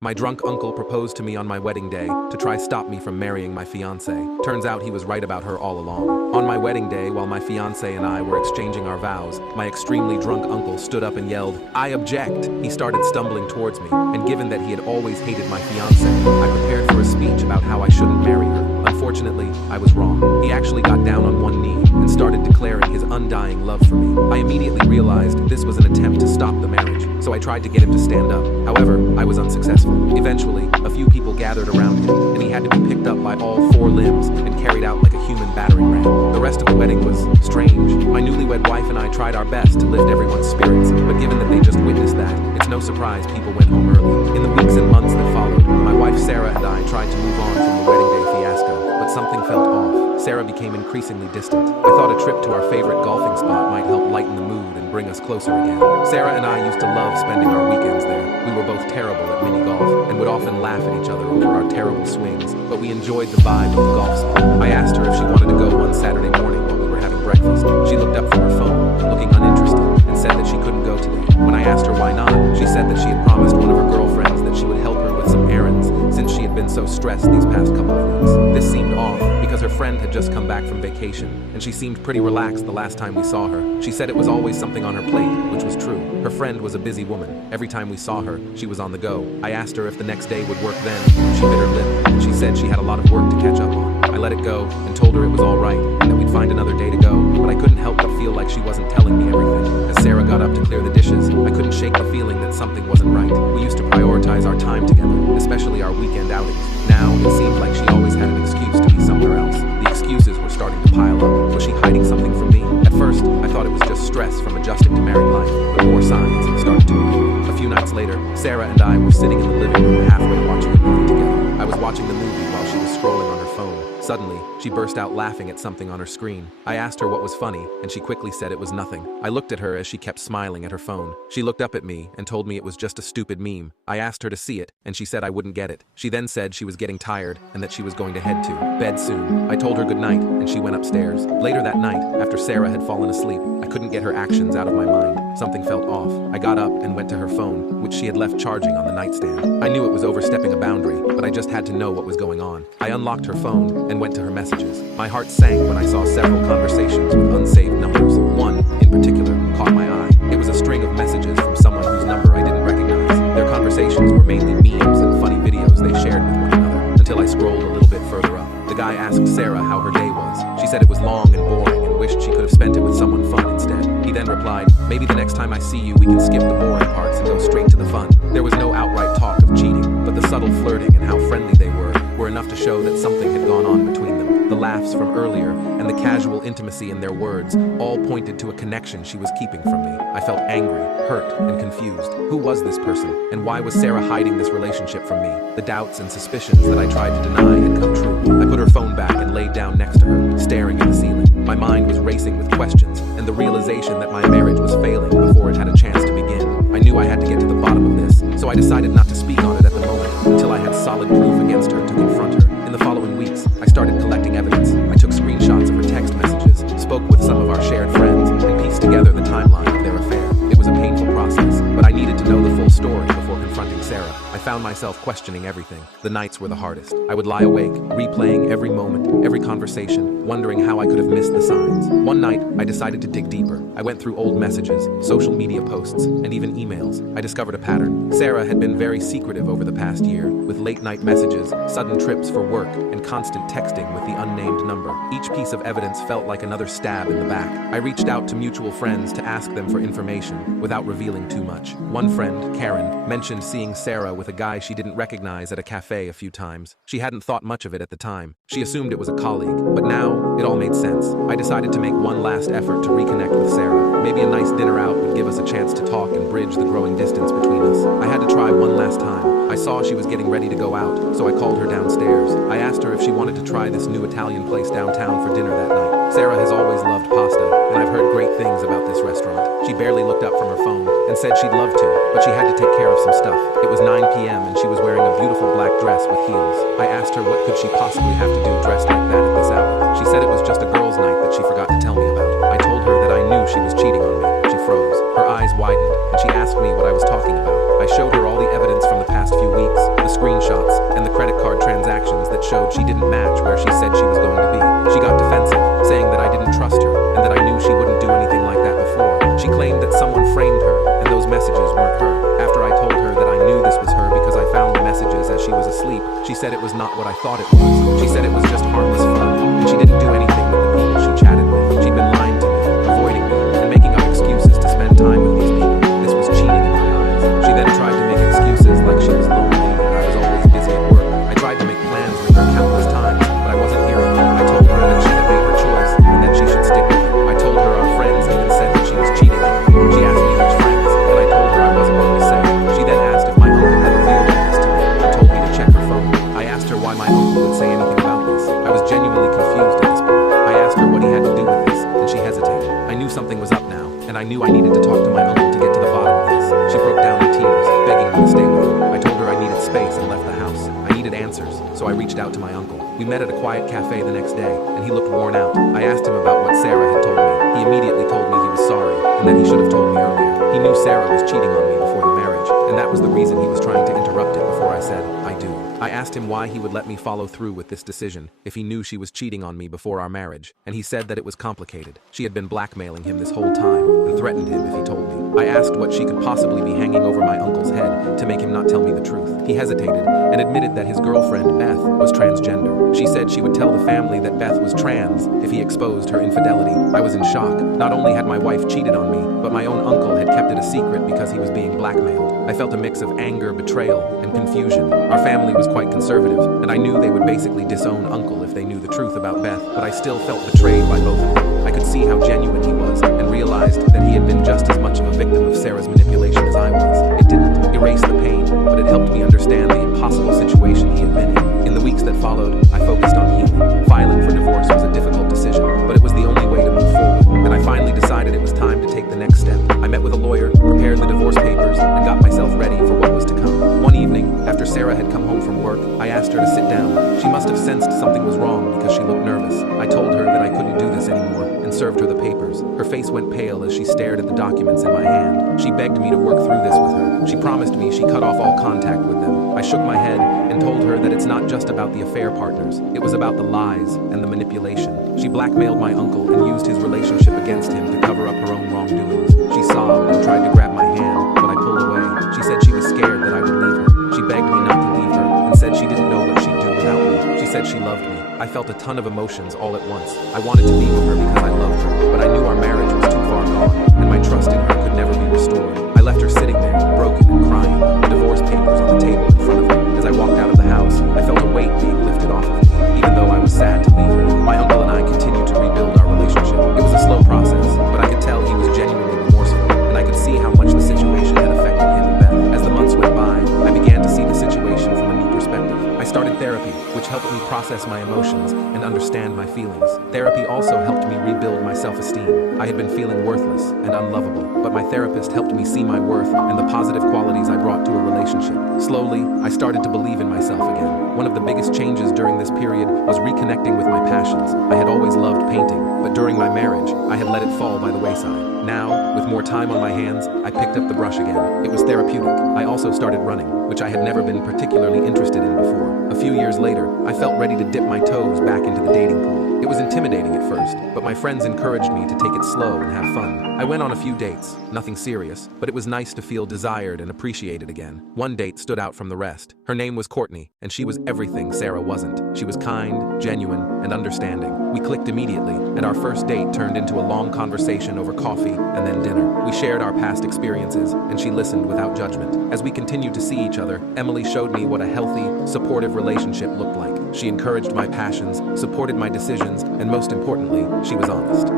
My drunk uncle proposed to me on my wedding day to try stop me from marrying my fiance. Turns out he was right about her all along. On my wedding day, while my fiance and I were exchanging our vows, my extremely drunk uncle stood up and yelled, "I object!" He started stumbling towards me, and given that he had always hated my fiance, I prepared for a speech about how I shouldn't marry her. Unfortunately, I was wrong. He actually got down on one knee and started declaring his undying love for me. I immediately realized this was an attempt to stop the marriage, so I tried to get him to stand up. However, I was unsuccessful. Eventually, a few people gathered around him, and he had to be picked up by all four limbs and carried out like a human battering ram. The rest of the wedding was strange. My newlywed wife and I tried our best to lift everyone's spirits, but given that they just witnessed that, it's no surprise people went home early. In the weeks and months that followed, my wife Sarah and I tried to move on from the wedding day fiasco, but something felt off. Sarah became increasingly distant. I thought a trip to our favorite golfing spot might help lighten the mood and bring us closer again. Sarah and I used to love spending our weekends there. We were both terrible at mini golf and would often laugh at each other over our terrible swings, but we enjoyed the vibe of the golf spot. I asked her if she wanted to go one Saturday morning while we were having breakfast. She looked up from her phone, looking uninterested, and said that she couldn't go today. When I asked her why not, she said that she had promised one of her girlfriends that she would help her with some errands since she had been so stressed these past couple of weeks. This seemed off because her friend had just come back from vacation, and she seemed pretty relaxed the last time we saw her. She said it was always something on her plate, which was true. Her friend was a busy woman. Every time we saw her, she was on the go. I asked her if the next day would work then. She bit her lip, and she said she had a lot of work to catch up on. I let it go and told her it was all right and that we'd find another day to go, but I couldn't help but feel like she wasn't telling me everything. As Sarah got up to clear the dishes, I couldn't shake the feeling that something wasn't right. We used to prioritize our time together, especially our weekend outings. Now, it seemed like she always had an excuse to be somewhere else. The excuses were starting to pile up. Was she hiding something from me? At first, I thought it was just stress from adjusting to married life, but more signs started to appear. A few nights later, Sarah and I were sitting in the living room halfway watching a movie together. I was watching the movie while she was scrolling on her phone. Suddenly, she burst out laughing at something on her screen. I asked her what was funny, and she quickly said it was nothing. I looked at her as she kept smiling at her phone. She looked up at me and told me it was just a stupid meme. I asked her to see it, and she said I wouldn't get it. She then said she was getting tired and that she was going to head to bed soon. I told her good night, and she went upstairs. Later that night, after Sarah had fallen asleep, I couldn't get her actions out of my mind. Something felt off. I got up and went to her phone, which she had left charging on the nightstand. I knew it was overstepping a boundary, but I just had to know what was going on. I unlocked her phone and went to her messages. My heart sank when I saw several conversations with unsaved numbers. One, in particular, caught my eye. It was a string of messages from someone whose number I didn't recognize. Their conversations were mainly memes and funny videos they shared with one another, until I scrolled a little bit further up. The guy asked Sarah how her day was. She said it was long and boring and wished she could have spent it with someone fun instead. He then replied, "Maybe the next time I see you, we can skip the boring parts and go straight to the fun." There was no outright talk of cheating, but the subtle flirting and how friendly they were enough to show that something had gone on between them. The laughs from earlier and the casual intimacy in their words all pointed to a connection she was keeping from me. I felt angry, hurt, and confused. Who was this person, and why was Sarah hiding this relationship from me? The doubts and suspicions that I tried to deny had come true. I put her phone back and laid down next to her, staring at the ceiling. My mind was racing with questions and the realization that my marriage was failing before it had a chance to begin. I knew I had to get to the bottom of this, so I decided not to speak on it at the moment until I had solid proof against her to confront her. In the following weeks, I started collecting evidence. I took screenshots of her text messages, spoke with some of our shared friends, and pieced together the timeline of their affair. It was a painful process, but I needed to know the full story before confronting Sarah. I found myself questioning everything. The nights were the hardest. I would lie awake, replaying every moment, every conversation, wondering how I could have missed the signs. One night, I decided to dig deeper. I went through old messages, social media posts, and even emails. I discovered a pattern. Sarah had been very secretive over the past year, with late-night messages, sudden trips for work, and constant texting with the unnamed number. Each piece of evidence felt like another stab in the back. I reached out to mutual friends to ask them for information, without revealing too much. One friend, Karen, mentioned seeing Sarah with a guy she didn't recognize at a cafe a few times. She hadn't thought much of it at the time. She assumed it was a colleague, but now it all made sense. I decided to make one last effort to reconnect with Sarah. Maybe a nice dinner out would give us a chance to talk and bridge the growing distance between us. I had to try one last time. I saw she was getting ready to go out, so I called her downstairs. I asked her if she wanted to try this new Italian place downtown for dinner that night. Sarah has always loved pasta, and I've heard great things about this restaurant. She barely looked up from her phone and said she'd love to, but she had to take care of some stuff. It was 9 p.m. and she was wearing a beautiful black dress with heels. I asked her what could she possibly have to do dressed like that at this hour. She said it was just a girls' night that she forgot to tell me about. I told her that I knew she was cheating on me. She froze. Her eyes widened, and she asked me what I was talking about. I showed her all the evidence from the past few weeks, screenshots, and the credit card transactions that showed she didn't match where she said she was going to be. She got defensive, saying that I didn't trust her, and that I knew she wouldn't do anything like that before. She claimed that someone framed her, and those messages weren't her. After I told her that I knew this was her because I found the messages as she was asleep, she said it was not what I thought it was. She said it was just harmless fun, and she didn't do anything with the people she chatted with. She'd been lying to me, avoiding me, and making up excuses to spend time with these people. This was cheating in my eyes. She then tried to make excuses like she was lonely and I was always busy at work. I tried to make plans with her countless times, but I wasn't hearing her. I told her that she had made her choice and that she should stick with it. I told her our friends even said that she was cheating on me. She asked me which friends, and I told her I wasn't going to say. She then asked if my uncle had revealed all this to me and told me to check her phone. I asked her why my uncle would say anything about this. I was genuinely confused at this point. I asked her what he had to do with this, and she hesitated. I knew something was up now, and I knew I needed to talk to my uncle to get to the bottom of this. She broke down in tears, begging me to stay with her. I told her I needed space and left the house. I needed answers, so I reached out to my uncle. We met at a quiet cafe the next day, and he looked worn out. I asked him about what Sarah had told me. He immediately told me he was sorry, and that he should have told me earlier. He knew Sarah was cheating on me before the marriage, and that was the reason he was trying to interrupt it before I said, I do. I asked him why he would let me follow through with this decision if he knew she was cheating on me before our marriage, and he said that it was complicated. She had been blackmailing him this whole time and threatened him if he told me. I asked what she could possibly be hanging over my uncle's head to make him not tell me the truth. He hesitated and admitted that his girlfriend, Beth, was transgender. She said she would tell the family that Beth was trans if he exposed her infidelity. I was in shock. Not only had my wife cheated on me, but my own uncle had kept it a secret because he was being blackmailed. I felt a mix of anger, betrayal, and confusion. Our family was quite conservative, and I knew they would basically disown Uncle if they knew the truth about Beth, but I still felt betrayed by both of them. I could see how genuine he was, and realized that he had been just as much of a victim of Sarah's manipulation as I was. It didn't erase the pain, but it helped me understand the impossible situation he had been in. In the weeks that followed, I focused on healing. Filing for divorce was a difficult decision, but it was the only way to move forward, and I finally decided it was time to take the next step. I met with a lawyer, prepared the divorce papers, and got myself ready for what was to come. One evening, after Sarah had come home from work, I asked her to sit down. She must have sensed something was wrong because she looked nervous. I told her that I couldn't do this anymore and served her the papers. Her face went pale as she stared at the documents in my hand. She begged me to work through this with her. She promised me she cut off all contact with them. I shook my head and told her that it's not just about the affair partners. It was about the lies and the manipulation. She blackmailed my uncle and used his relationship against him to cover up her own wrongdoings. She sobbed and tried to grab my hand, but I pulled away. She said she was scared that I would leave her. She begged me not to leave her and said she didn't know what she'd do without me. She said she loved me. I felt a ton of emotions all at once. I wanted to be with her because I loved her, but I knew our marriage was too far gone, and my trust in her could never be restored. I left her sitting there, broken and crying, the divorce papers on the table in front of her. As I walked out of the house, I felt a weight being lifted off of me, even though I was sad to leave her. My uncle and I continued to rebuild our relationship. It was a slow process, but I could tell he was genuinely remorseful, and I could see how much the situation had affected him and Beth. As the months went by, I began to see the situation from a new perspective. I started therapy, which helped me process my emotions and understand my feelings. Therapy also helped me rebuild my self-esteem. I had been feeling worthless and unlovable, but my therapist helped me see my worth and the positive qualities I brought to a relationship. Slowly, I started to believe in myself again. One of the biggest changes during this period was reconnecting with my passions. I had always loved painting, but during my marriage, I had let it fall by the wayside. Now, with more time on my hands, I picked up the brush again. It was therapeutic. I also started running, which I had never been particularly interested in before. A few years later, I felt ready to dip my toes back into the dating pool. It was intimidating at first, but my friends encouraged me to take it slow and have fun. I went on a few dates, nothing serious, but it was nice to feel desired and appreciated again. One date stood out from the rest. Her name was Courtney, and she was everything Sarah wasn't. She was kind, genuine, and understanding. We clicked immediately, and our first date turned into a long conversation over coffee and then dinner. We shared our past experiences, and she listened without judgment. As we continued to see each other, Emily showed me what a healthy, supportive relationship looked like. She encouraged my passions, supported my decisions, and most importantly, she was honest.